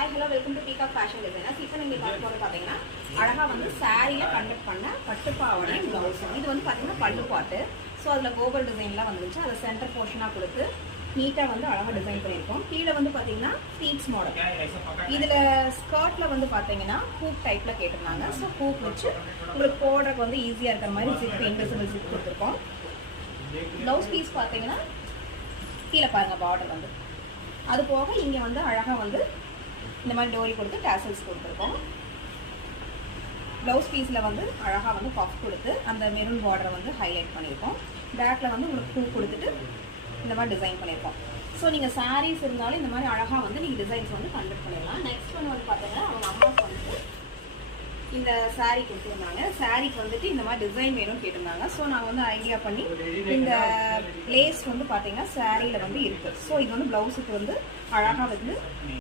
Hi hello welcome to peacock fashion designers. இப்போ நீங்கள் பார்க்க போகிறது பார்த்தீங்கன்னா அழகாக வந்து சாரியில் கண்டக்ட் பண்ண பட்டுப்பாவடை ப்ளவுஸ். இது வந்து பார்த்தீங்கன்னா பல்லு பாட்டு. ஸோ அதில் கோபர் டிசைன்லாம் வந்துருச்சு. அதை சென்டர் போர்ஷனாக கொடுத்து நீட்டாக வந்து அழகாக டிசைன் பண்ணியிருக்கோம். கீழே வந்து பார்த்தீங்கன்னா ஃபீட்ஸ் மாடல். இதில் ஸ்கர்ட்டில் வந்து பார்த்தீங்கன்னா ஹூக் டைப்பில் கேட்டிருந்தாங்க. ஸோ ஹூக் வச்சு உங்களுக்கு போடுறதுக்கு வந்து ஈஸியாக இருக்கிற மாதிரி ஜிப் இன்விசிபிள் ஜிப் கொடுத்துருக்கோம். ப்ளவுஸ் பீஸ் பார்த்தீங்கன்னா கீழே பாருங்கள் பார்டர் வந்து. அது போக இங்கே வந்து அழகாக வந்து இந்த மாதிரி டோரி கொடுத்து டேசல்ஸ் கொடுத்துருக்கோம். ப்ளவுஸ் பீஸில் வந்து அழகாக வந்து பஃப் கொடுத்து அந்த மெரூன் பார்டரை வந்து ஹைலைட் பண்ணியிருக்கோம். பேக்கில் வந்து உங்களுக்கு பூ கொடுத்துட்டு இந்த மாதிரி டிசைன் பண்ணியிருக்கோம். ஸோ நீங்கள் சாரீஸ் இருந்தாலும் இந்த மாதிரி அழகாக வந்து நீங்கள் டிசைன்ஸ் வந்து கண்டக்ட் பண்ணிடலாம். நெக்ஸ்ட் ஒன்று வந்து பார்த்தீங்கன்னா அவங்க அம்மாவுக்கு வந்துட்டு இந்த சாரீ கொடுத்துருந்தாங்க. சாரீக்கு வந்துட்டு இந்த மாதிரி டிசைன் வேணும்னு கேட்டிருந்தாங்க. ஸோ நாங்கள் வந்து ஐடியா பண்ணி இந்த லேஸ் வந்து பார்த்தீங்கன்னா சாரியில் வந்து இருக்குது. ஸோ இது வந்து ப்ளவுஸுக்கு வந்து அழகாக வந்து